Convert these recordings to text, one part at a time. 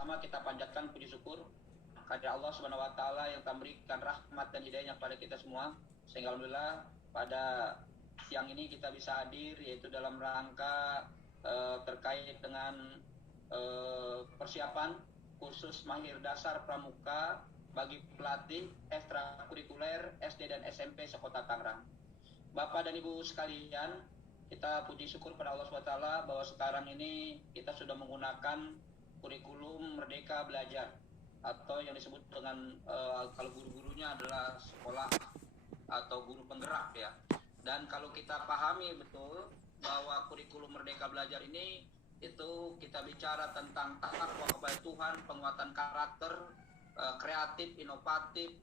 Sama kita panjatkan puji syukur kepada Allah Subhanahu wa taala yang telah memberikan rahmat dan hidayahnya kepada kita semua, sehingga alhamdulillah pada siang ini kita bisa hadir, yaitu dalam rangka terkait dengan persiapan kursus mahir dasar pramuka bagi pelatih ekstrakurikuler SD dan SMP sekota Tangerang. Bapak dan Ibu sekalian, kita puji syukur pada Allah SWT bahwa sekarang ini kita sudah menggunakan kurikulum Merdeka Belajar, atau yang disebut dengan kalau guru-gurunya adalah sekolah atau guru penggerak ya. Dan kalau kita pahami betul bahwa kurikulum Merdeka Belajar ini itu kita bicara tentang takwa kepada Tuhan, penguatan karakter, kreatif, inovatif,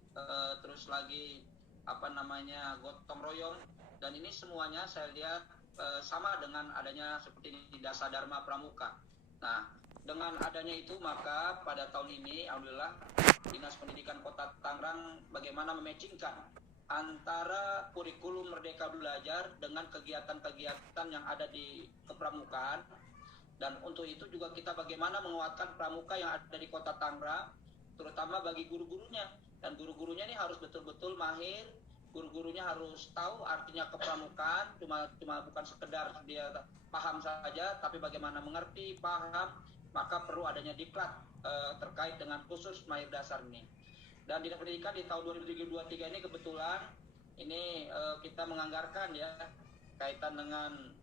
terus lagi gotong royong, dan ini semuanya saya lihat sama dengan adanya seperti di Dasar Dharma Pramuka. Nah, dengan adanya itu maka pada tahun ini alhamdulillah Dinas Pendidikan Kota Tangerang bagaimana mematchingkan antara kurikulum Merdeka Belajar dengan kegiatan-kegiatan yang ada di kepramukaan, dan untuk itu juga kita bagaimana menguatkan pramuka yang ada di Kota Tangerang, terutama bagi guru-gurunya. Dan guru-gurunya ini harus betul-betul mahir, guru-gurunya harus tahu artinya kepramukaan, cuma bukan sekedar dia paham saja, tapi bagaimana mengerti, paham, maka perlu adanya diklat terkait dengan khusus mahir dasar ini. Dan Dinas Pendidikan di tahun 2023 ini kebetulan ini kita menganggarkan ya kaitan dengan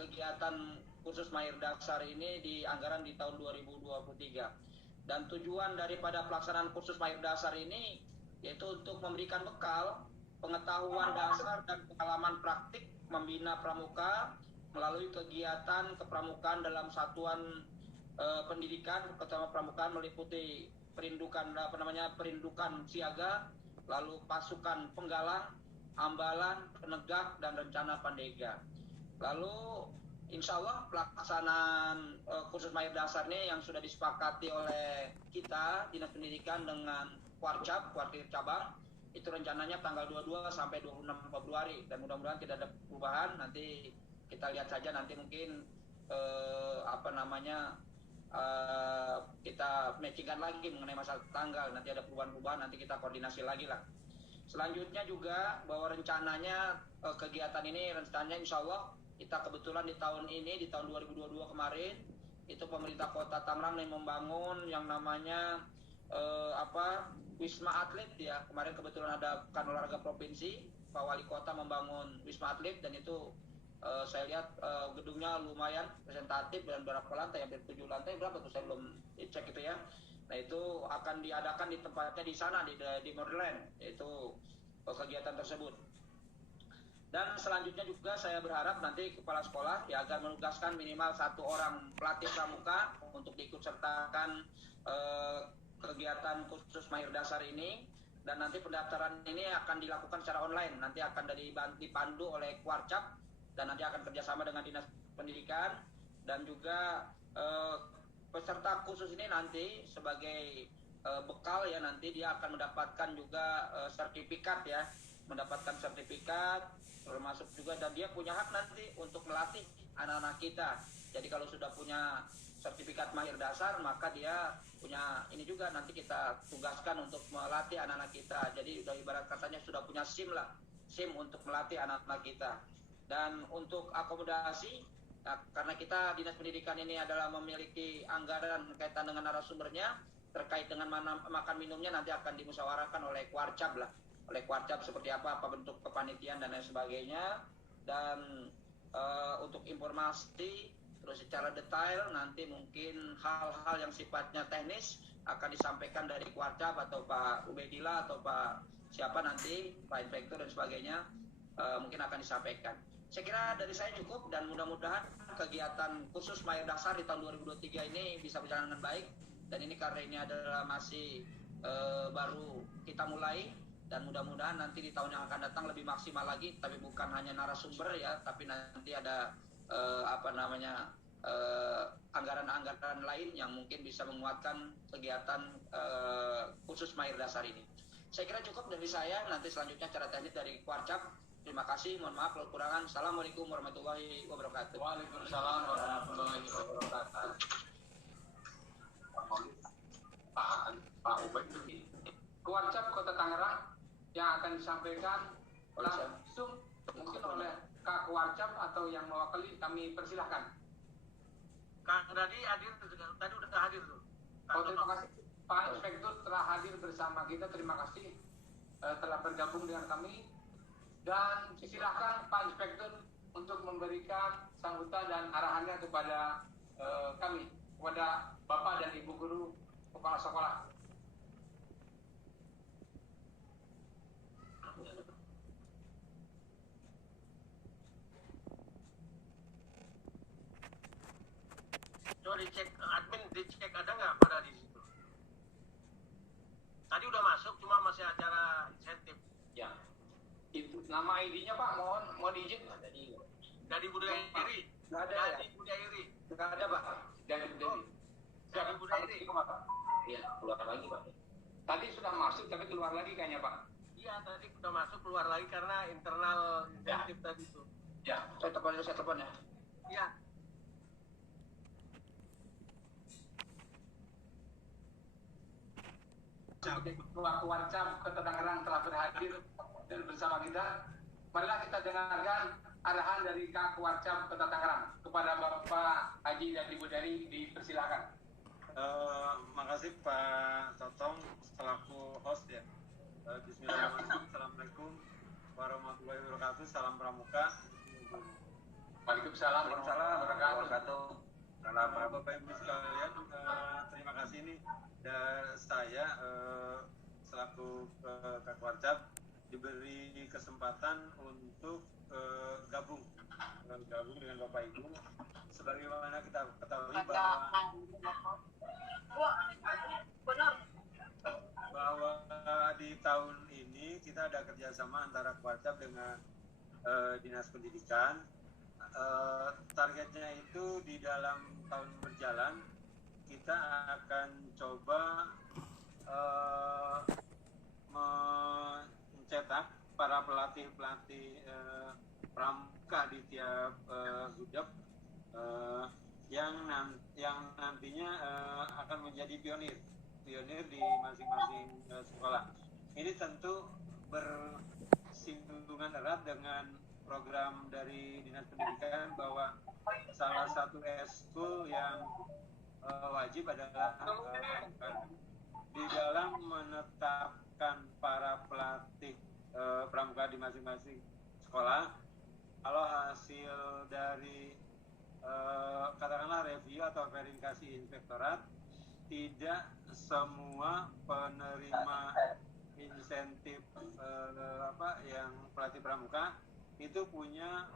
kegiatan khusus mahir dasar ini di anggaran di tahun 2023. Dan tujuan daripada pelaksanaan kursus mahir dasar ini yaitu untuk memberikan bekal pengetahuan dasar dan pengalaman praktik membina pramuka melalui kegiatan kepramukaan dalam satuan pendidikan, terutama pramukaan meliputi perindukan siaga, lalu pasukan penggalang, ambalan, penegak, dan rencana pandega. Lalu insya Allah pelaksanaan kursus mahir dasar ini yang sudah disepakati oleh kita Dinas Pendidikan dengan Kuarcap, Kuartir Cabang, itu rencananya tanggal 22 sampai 26 Februari, dan mudah-mudahan tidak ada perubahan. Nanti kita lihat saja, nanti mungkin kita matchingkan lagi mengenai masalah tanggal, nanti ada perubahan-perubahan, nanti kita koordinasi lagi lah. Selanjutnya juga bahwa rencananya kegiatan ini rencananya insya Allah kita kebetulan di tahun ini, di tahun 2022 kemarin, itu pemerintah Kota Tangerang yang membangun yang namanya Wisma Atlet ya. Kemarin kebetulan ada Pekan Olahraga Provinsi, Pak Wali Kota membangun Wisma Atlet, dan itu saya lihat gedungnya lumayan presentatif, dan berapa lantai, hampir 7 lantai, berapa tuh saya belum cek itu ya. Nah itu akan diadakan di tempatnya di sana, di Motherland, yaitu kegiatan tersebut. Dan selanjutnya juga saya berharap nanti kepala sekolah ya agar menugaskan minimal 1 orang pelatih pramuka untuk diikut sertakan kegiatan khusus mahir dasar ini. Dan nanti pendaftaran ini akan dilakukan secara online, nanti akan dipandu oleh Kuarcap, dan nanti akan kerjasama dengan Dinas Pendidikan. Dan juga peserta khusus ini nanti sebagai bekal ya, nanti dia akan mendapatkan juga sertifikat ya, mendapatkan sertifikat termasuk juga, dan dia punya hak nanti untuk melatih anak-anak kita. Jadi kalau sudah punya sertifikat mahir dasar, maka dia punya ini juga, nanti kita tugaskan untuk melatih anak-anak kita. Jadi udah ibarat katanya sudah punya SIM untuk melatih anak-anak kita. Dan untuk akomodasi, nah, karena kita Dinas Pendidikan ini adalah memiliki anggaran kaitan dengan narasumbernya, terkait dengan makan minumnya nanti akan dimusyawarahkan oleh Kuarcap lah, oleh Kuarcap seperti apa bentuk kepanitiaan dan lain sebagainya. Dan untuk informasi terus secara detail nanti mungkin hal-hal yang sifatnya teknis akan disampaikan dari Kuarcap atau Pak Ubedillah atau Pak siapa nanti, Pak Inspektur dan sebagainya, mungkin akan disampaikan. Saya kira dari saya cukup, dan mudah-mudahan kegiatan khusus mahir dasar di tahun 2023 ini bisa berjalan dengan baik. Dan ini karena ini adalah masih baru kita mulai, dan mudah-mudahan nanti di tahun yang akan datang lebih maksimal lagi, tapi bukan hanya narasumber ya, tapi nanti ada anggaran-anggaran lain yang mungkin bisa menguatkan kegiatan khusus mahir dasar ini. Saya kira cukup dari saya, nanti selanjutnya cara teknis dari Kuarcap. Terima kasih, mohon maaf kalau kekurangan. Assalamualaikum warahmatullahi wabarakatuh. Waalaikumsalam warahmatullahi wabarakatuh. Kewarcap Kota Tangerang yang akan disampaikan langsung mungkin oleh Kak Kewarcap atau yang mewakili, kami persilahkan. Kak Dadi hadir, tadi udah hadir tuh. Oh, terima kasih Pak Inspektur telah hadir bersama kita, terima kasih telah bergabung dengan kami, dan silakan Pak Inspektur untuk memberikan sambutan dan arahannya kepada kami, kepada Bapak dan Ibu Guru Kepala Sekolah. Coba dicek, admin dicek ada nggak pada di situ. Tadi udah masuk, cuma masih acara insentif. Ya, itu nama ID-nya Pak, mohon izin. Dari Budaya Iri. Nggak ada dari ya? Budaya Iri. Nggak ada Pak, dari Budaya. Dari Budaya Iri. Iya, keluar lagi Pak. Tadi sudah masuk tapi keluar lagi kayaknya Pak. Iya, tadi udah masuk, keluar lagi karena internal insentif tadi itu. Ya, saya telepon ya. Iya. Ketua Kewarcap Kota Tangerang telah berhadir dan bersama kita. Marilah kita dengarkan arahan dari Kak Kewarcap Kota Tangerang kepada Bapak Haji dan Ibu Dari, dipersilakan. Makasih Pak Totong selaku host ya. Bismillahirrahmanirrahim. Assalamualaikum warahmatullahi wabarakatuh. Salam pramuka. Waalaikumsalam warahmatullahi wabarakatuh. Salam Bapak Ibu sekalian. Terima kasih nih saya selaku Kak Kewarcap diberi kesempatan untuk gabung dengan Bapak Ibu. Sebagaimana kita ketahui bahwa di tahun ini kita ada kerjasama antara Kewarcap dengan Dinas Pendidikan. Targetnya itu di dalam tahun berjalan kita akan coba mencetak para pelatih pramuka di tiap gudeg yang nantinya akan menjadi pionir di masing-masing sekolah. Ini tentu bersinggungan erat dengan program dari Dinas Pendidikan bahwa salah satu eskul yang wajib adalah di dalam menetapkan para pelatih pramuka di masing-masing sekolah. Kalau hasil dari katakanlah review atau verifikasi inspektorat, tidak semua penerima insentif yang pelatih pramuka itu punya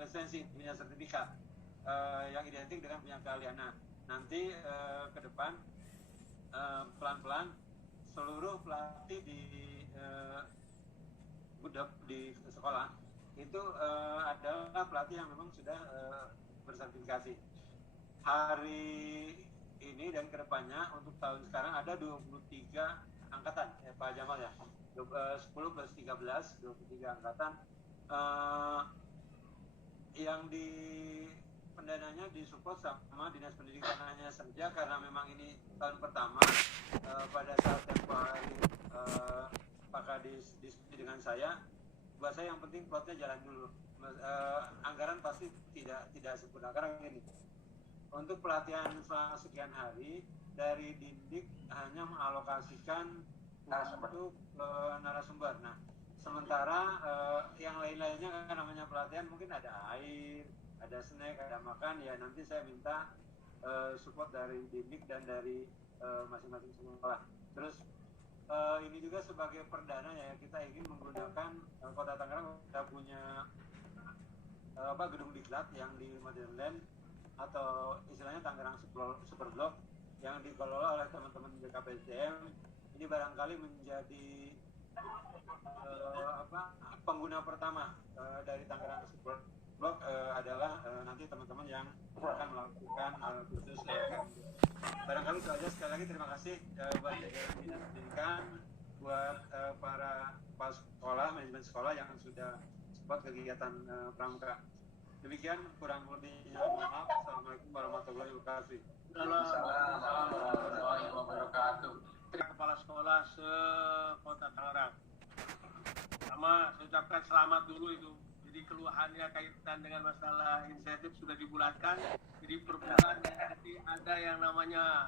lisensi, punya sertifikat yang identik dengan punya keahlian. Nah, nanti ke depan pelan-pelan seluruh pelatih di gudeg di sekolah itu adalah pelatih yang memang sudah bersertifikasi. Hari ini dan kedepannya untuk tahun sekarang ada 23 angkatan ya Pak Jamal ya, 10 plus 13, 23 angkatan yang di pendananya disupport sama Dinas Pendidikan hanya saja karena memang ini tahun pertama. Pada saat tempoh hari Pak Kadis diskusi dengan saya, buat saya yang penting plotnya jalan dulu. Anggaran pasti tidak sempurna karena ini untuk pelatihan selama sekian hari dari Dindik hanya mengalokasikan untuk narasumber. Nah, sementara yang lain-lainnya kan namanya pelatihan mungkin ada air, ada snack, ada makan, ya nanti saya minta support dari Dindik dan dari masing-masing sekolah. Terus ini juga sebagai perdana ya, kita ingin menggunakan Kota Tangerang, kita punya gedung diklat yang di Modern Land atau istilahnya Tangerang Superblok yang dikelola oleh teman-teman BKPSDM. Ini barangkali menjadi pengguna pertama dari Tangerang Superblok adalah nanti teman-teman yang akan melakukan kursus barangkali itu aja. Sekali lagi terima kasih buat jajaran Dinas Pendidikan, buat para kepala sekolah, manajemen sekolah yang sudah support kegiatan pramuka. Demikian, kurang lebihnya mohon maaf. Assalamualaikum warahmatullahi wabarakatuh. Assalamualaikum warahmatullahi wabarakatuh. Kepala sekolah se-Kota Tangerang. Pertama, saya ucapkan selamat dulu itu. Jadi keluhannya kaitan dengan masalah insentif sudah dibulatkan. Jadi per bulan nanti ada yang namanya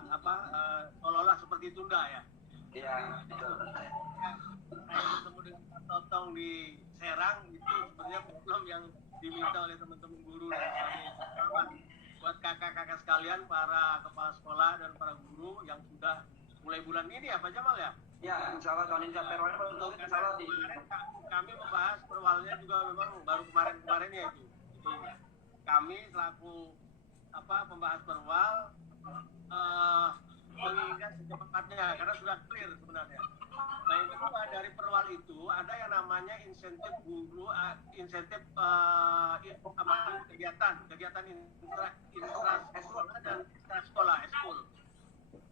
seolah-olah seperti tunda ya. Iya, betul. Saya bertemu dengan Pak Totong di Serang, itu sebenarnya problem yang diminta oleh teman-teman guru dan kami. Selamat buat kakak-kakak sekalian, para kepala sekolah dan para guru yang sudah mulai bulan ini ya Pak Jamal ya? Ya, insya Allah tahun ini sampai perwalnya betul, insya Allah di... Kami membahas perwalnya juga memang baru kemarin-kemarin ya itu. Jadi, kami selaku pembahas perwal menginginkan secepatnya karena sudah clear sebenarnya. Nah yang kedua dari perwal itu ada yang namanya insentif guru, insentif kegiatan intrasekolah dan ekstrasekolah eskul.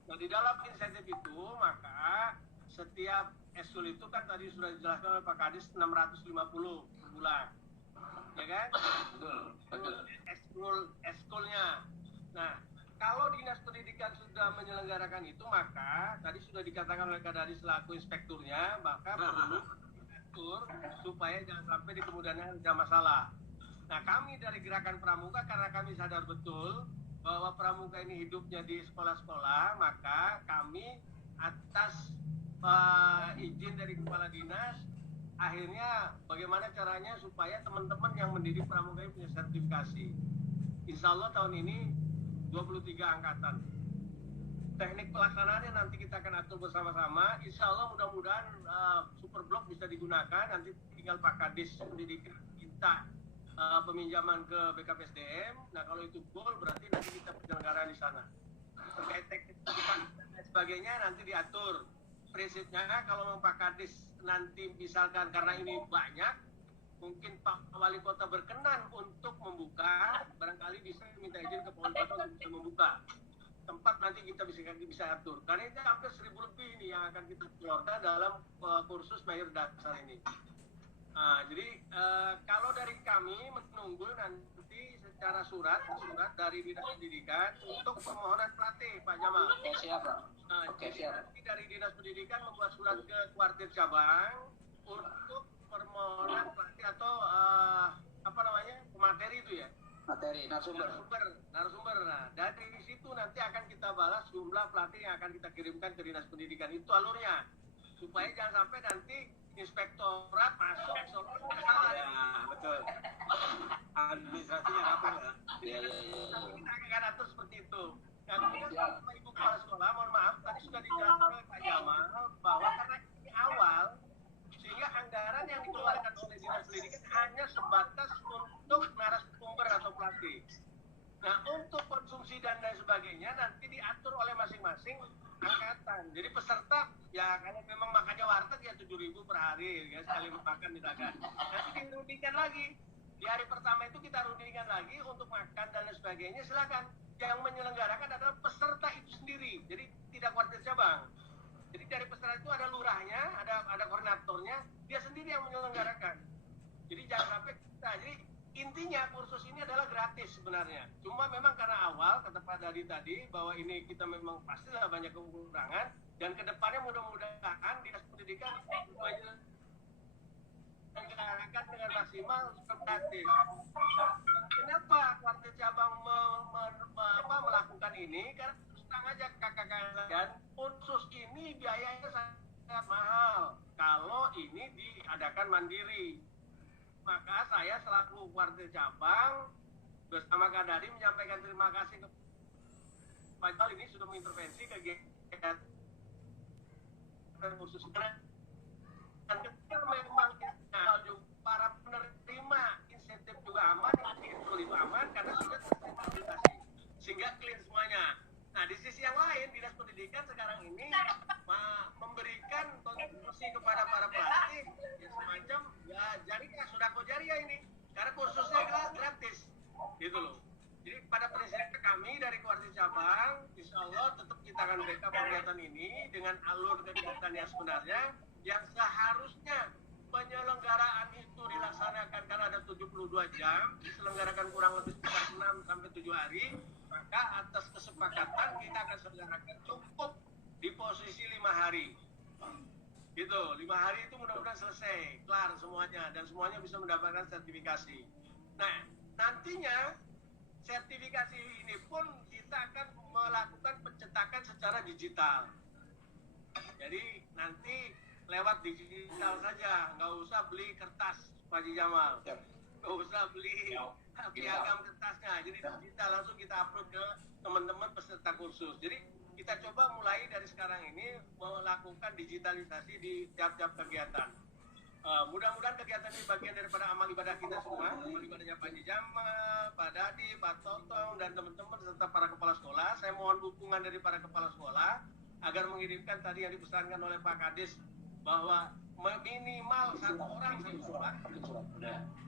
Nah di dalam insentif itu maka setiap eskul itu kan tadi sudah dijelaskan oleh Pak Kadis 650 per bulan, ya kan? Betul. Eskulnya. Nah kalau Dinas Pendidikan sudah menyelenggarakan itu, maka tadi sudah dikatakan oleh Kadis selaku inspekturnya, maka perlu diatur supaya jangan sampai di kemudian hari ada masalah. Nah, kami dari Gerakan Pramuka karena kami sadar betul bahwa pramuka ini hidupnya di sekolah-sekolah, maka kami atas izin dari Kepala Dinas, akhirnya bagaimana caranya supaya teman-teman yang mendidik pramuka ini punya sertifikasi. Insya Allah tahun ini 23 angkatan. Teknik pelaksanaannya nanti kita akan atur bersama-sama. Insya Allah mudah-mudahan Superblok bisa digunakan. Nanti tinggal Pak Kadis Pendidikan kita peminjaman ke BKPSDM. Nah kalau itu goal berarti nanti kita penyelenggaraan di sana. Terkait teknik dan sebagainya nanti diatur. Prinsipnya kalau Pak Kadis nanti misalkan karena ini banyak, mungkin Pak Wali Kota berkenan untuk membuka, barangkali bisa minta izin ke Pak Wali Kota untuk bisa membuka tempat, nanti kita bisa atur. Karena ini hampir 1.000 lebih ini yang akan kita keluarkan dalam kursus mahir dasar ini. Nah, jadi kalau dari kami menunggu nanti secara surat dari Dinas Pendidikan untuk permohonan pelatih Pak Jamal. Siap, Pak. Nah, siap. Nanti dari Dinas Pendidikan membuat surat ke kuartir cabang untuk permohonan pelatih atau pemateri itu ya, materi narasumber. Nah dari situ nanti akan kita balas jumlah pelatih yang akan kita kirimkan ke Dinas Pendidikan. Itu alurnya supaya jangan sampai nanti inspektorat masuk salah. Ya betul, administrasinya rapor ya. Kita akan atur seperti itu. Nah kemudian Bapak Ibu Kepala Sekolah, mohon maaf tadi sudah dijelaskan oleh Pak Jamal bahwa karena ini awal, sehingga anggaran yang dikeluarkan oleh Dinas Pendidikan hanya sebatas untuk narasumber atau pelatih. Nah, untuk konsumsi dan lain sebagainya nanti diatur oleh masing-masing angkatan. Jadi peserta ya kalau memang makannya warteg ya 7.000 per hari ya, sekali makan misalkan. Nanti dirundingkan lagi. Di hari pertama itu kita rundingkan lagi untuk makan dan lain sebagainya, silakan. Yang menyelenggarakan adalah peserta itu sendiri. Jadi tidak kuartir cabang. Jadi dari peserta itu ada lurahnya, ada koordinatornya, dia sendiri yang menyelenggarakan. Jadi jangan sampai kita. Jadi intinya kursus ini adalah gratis sebenarnya. Cuma memang karena awal kata Pak Dadi tadi bahwa ini kita memang pastilah banyak kekurangan dan kedepannya mudah-mudahan Dinas Pendidikan menjalankan dengan maksimal gratis. Kenapa kuartir cabang melakukan ini? Karena terang aja kakak-kakak, kursus ini biayanya sangat mahal kalau ini diadakan mandiri. Maka saya selaku kuartir cabang bersama Kak Dadi menyampaikan terima kasih ke Pak Jamal ini sudah mengintervensi kegiatan khusus dan ketika memang para penerima insentif juga aman, itu aman karena sudah terfasilitasi sehingga clear semuanya. Nah di sisi yang lain Dinas Pendidikan sekarang ini memberikan kontribusi kepada para pelatih ya semacam ya jadi sodako jariah ini karena kursusnya gratis gitu loh. Jadi pada prinsipnya kami dari kuartir cabang insya Allah tetap kita akan backup kegiatan ini dengan alur kegiatan yang sebenarnya yang seharusnya penyelenggaraan itu dilaksanakan karena ada 72 jam, diselenggarakan kurang lebih sekitar 6 sampai 7 hari, maka atas kesepakatan kita akan selenggarakan cukup di posisi 5 hari. Gitu, 5 hari itu mudah-mudahan selesai, kelar semuanya, dan semuanya bisa mendapatkan sertifikasi. Nah, nantinya sertifikasi ini pun kita akan melakukan pencetakan secara digital. Jadi nanti lewat digital saja, nggak usah beli kertas, Pak Haji Jamal. Nggak usah beli piagam kertasnya. Jadi digital langsung kita upload ke teman-teman peserta kursus. Jadi kita coba mulai dari sekarang ini melakukan digitalisasi di tiap-tiap kegiatan. Mudah-mudahan kegiatan ini bagian daripada amal ibadah kita semua, amal ibadahnya Pak Haji Jamal, Pak Dadi, Pak Totong, dan teman-teman serta para kepala sekolah. Saya mohon dukungan dari para kepala sekolah agar mengirimkan tadi yang dipesankan oleh Pak Kadis, bahwa minimal satu orang satu sekolah,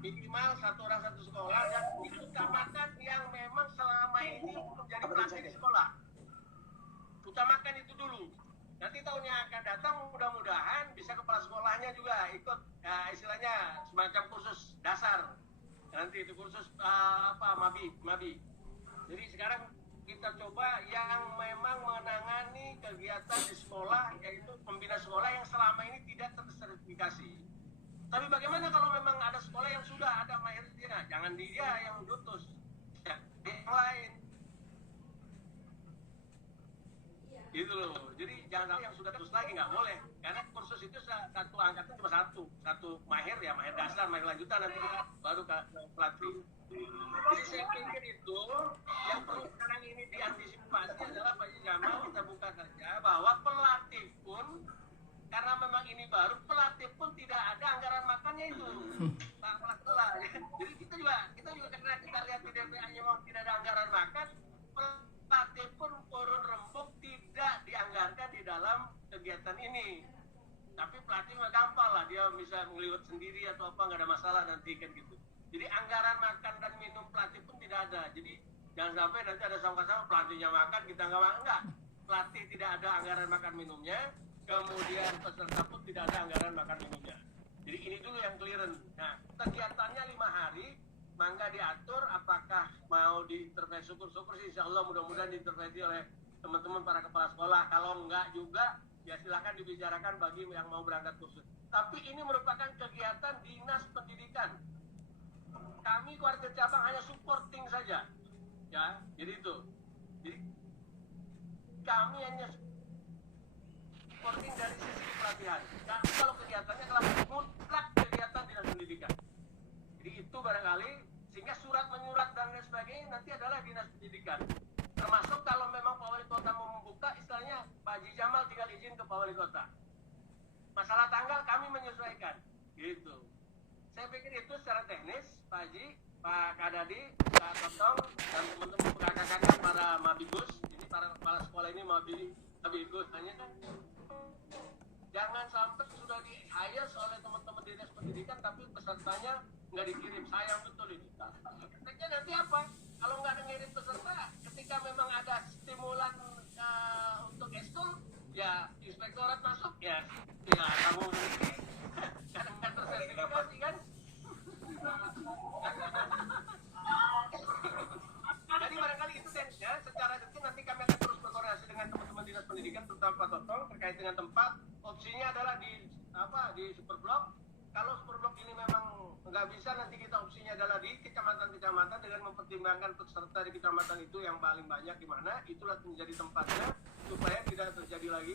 minimal satu orang satu sekolah, dan diutamakan yang memang selama ini menjadi pelatih di sekolah. Utamakan itu dulu. Nanti tahun yang akan datang mudah-mudahan bisa kepala sekolahnya juga ikut, ya, istilahnya semacam kursus dasar. Nanti itu kursus Mabi. Jadi sekarang kita coba yang memang menangani kegiatan di sekolah, yaitu pembina sekolah yang selama ini tidak tersertifikasi. Tapi bagaimana kalau memang ada sekolah yang sudah ada mahirnya? Jangan dia yang lutus, ya, yang lain. Gitu loh. Jadi jangan sampai yang sudah terus lagi, nggak boleh. Karena kursus itu satu angkatan cuma satu mahir, ya, mahir dasar, mahir lanjutan, nanti baru ke pelatih. Jadi saya pikir itu yang perlu sekarang ini diantisipasi adalah Pak Haji Jamal, kita buka saja bahwa pelatih pun, karena memang ini baru, pelatih pun tidak ada anggaran makannya itu, Pak Kelah. Jadi kita juga karena kita lihat di DPA-nya mau tidak ada anggaran makan, pelatih pun turun rembuk tidak dianggarkan di dalam kegiatan ini. Tapi pelatih mah gampang lah, dia bisa ngeliwat sendiri atau apa, nggak ada masalah nanti kan gitu. Jadi anggaran makan dan minum pelatih pun tidak ada. Jadi jangan sampai nanti ada sama-sama pelatihnya makan, kita nggak makan. Enggak, pelatih tidak ada anggaran makan minumnya, kemudian peserta pun tidak ada anggaran makan minumnya. Jadi ini dulu yang clearance. Nah, kegiatannya 5 hari, mangga diatur apakah mau diintervensi, syukur-syukur sih insya Allah mudah-mudahan diintervensi oleh teman-teman para kepala sekolah. Kalau enggak juga, ya silakan dibicarakan bagi yang mau berangkat kursus. Tapi ini merupakan kegiatan dinas pendidikan. Kami keluarga cabang hanya supporting saja, ya. Jadi itu. Jadi kami hanya supporting dari sisi pelatihan. Tapi kalau kegiatannya adalah mutlak kegiatan dinas pendidikan. Jadi itu barangkali, sehingga surat menyurat dan lain sebagainya nanti adalah dinas pendidikan. Termasuk kalau memang Pak Wali Kota mau membuka, istilahnya Pak Haji Jamal tinggal izin ke Pak Wali Kota. Masalah tanggal kami menyesuaikan, gitu. Saya pikir itu secara teknis, Pak Haji, Pak Kadadi, Pak Totong, dan teman-teman kakak-kakak para Mabigus, ini para kepala sekolah ini Mabigus, hanya kan jangan sampai sudah di-hires oleh teman-teman dinas pendidikan, tapi pesertanya nggak dikirim. Sayang betul ini. Efeknya nanti apa? Kalau nggak ada ngirim peserta, ketika memang ada stimulan untuk ekskul, ya inspektorat masuk, ya kamu karena nggak tersertifikasi kan. Jadi barangkali itu ya, secara detail nanti kami akan terus berkoordinasi dengan teman-teman dinas pendidikan, terutama Pak Totong, terkait dengan tempat. Opsinya adalah di Superblok. Kalau Superblok ini memang nggak bisa, nanti kita opsinya adalah di kecamatan-kecamatan dengan mempertimbangkan peserta di kecamatan itu yang paling banyak di mana, itulah menjadi tempatnya supaya tidak terjadi lagi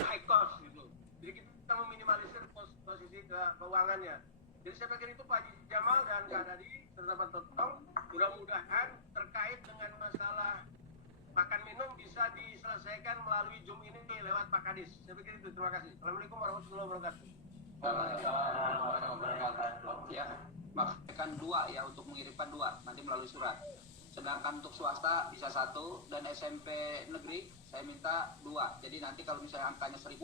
high cost gitu. Jadi kita meminimalisir posisi keuangannya. Jadi saya pikir itu Pak Haji Jamal dan Kak Dadi serta Pak Totong, mudah-mudahan terkait dengan masalah makan minum bisa diselesaikan melalui Zoom ini lewat Pak Kadis. Saya pikir itu. Terima kasih. Assalamualaikum warahmatullahi wabarakatuh. Ya, maksudkan 2 ya, untuk mengirimkan 2 nanti melalui surat. Sedangkan untuk swasta bisa 1, dan SMP negeri saya minta 2. Jadi nanti kalau misalnya angkanya 1000,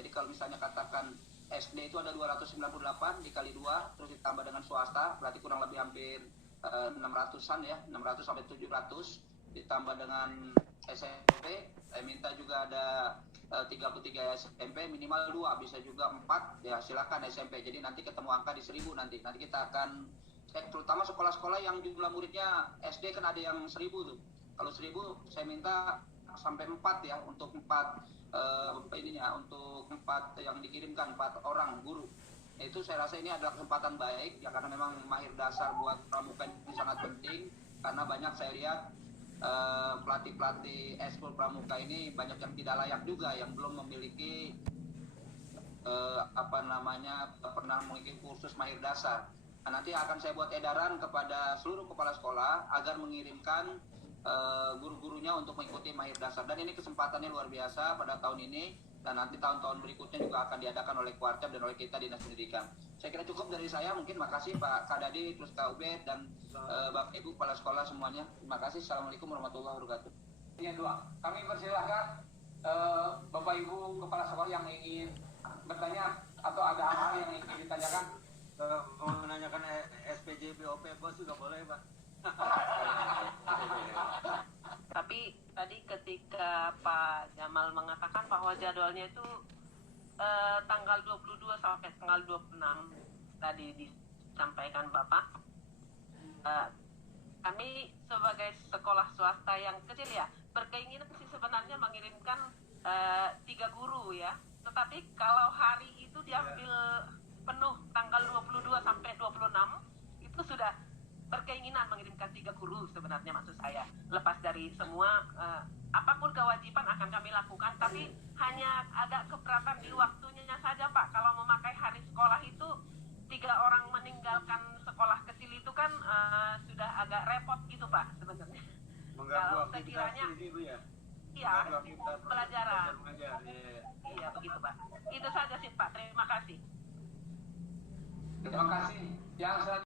jadi kalau misalnya katakan SD itu ada 298 dikali 2, terus ditambah dengan swasta, berarti kurang lebih hampir 600-an ya, 600 sampai 700, ditambah dengan SMP, saya minta juga ada 33 SMP minimal 2, bisa juga 4, ya silakan SMP. Jadi nanti ketemu angka di 1000 nanti kita akan terutama sekolah-sekolah yang jumlah muridnya SD kan ada yang 1000 tuh. Kalau 1000 saya minta sampai 4 ya, untuk 4 untuk 4 yang dikirimkan 4 orang guru. Itu saya rasa ini adalah kesempatan baik ya, karena memang mahir dasar buat pramuka ini sangat penting, karena banyak saya lihat pelatih-pelatih eskul pramuka ini banyak yang tidak layak juga, yang belum memiliki pernah mengikuti kursus mahir dasar. Nah, nanti akan saya buat edaran kepada seluruh kepala sekolah agar mengirimkan guru-gurunya untuk mengikuti mahir dasar, dan ini kesempatannya luar biasa pada tahun ini, dan nanti tahun-tahun berikutnya juga akan diadakan oleh Kuarcap dan oleh kita Dinas Pendidikan. Saya kira cukup dari saya, mungkin makasih Pak Kadadi, terus Kak Ubed, dan Bapak Ibu kepala sekolah semuanya. Terima kasih. Assalamualaikum warahmatullahi wabarakatuh. Ini dua. Kami persilahkan Bapak Ibu kepala sekolah yang ingin bertanya atau ada hal yang ingin ditanyakan. Mau menanyakan SPJ BOP bos juga boleh Pak. Tapi tadi ketika Pak Jamal mengatakan bahwa jadwalnya itu tanggal 22 sampai tanggal 26 tadi disampaikan Bapak, kami sebagai sekolah swasta yang kecil ya berkeinginan sih sebenarnya mengirimkan 3 guru ya, tetapi kalau hari itu diambil penuh tanggal 22 sampai 26 itu sudah berkeinginan mengirimkan 3 guru sebenarnya, maksud saya lepas dari semua apapun kewajiban akan kami lakukan, tapi hanya agak keberatan di waktunya saja Pak. Kalau memakai hari sekolah itu 3 orang meninggalkan sekolah kecil itu kan sudah agak repot gitu Pak sebenarnya. Mengganggu Kalau aktivitas sekiranya ini Bu ya. iya pelajaran. Mengajar, Iya begitu Pak. Itu saja sih Pak. Terima kasih. Terima kasih. Yang selanjutnya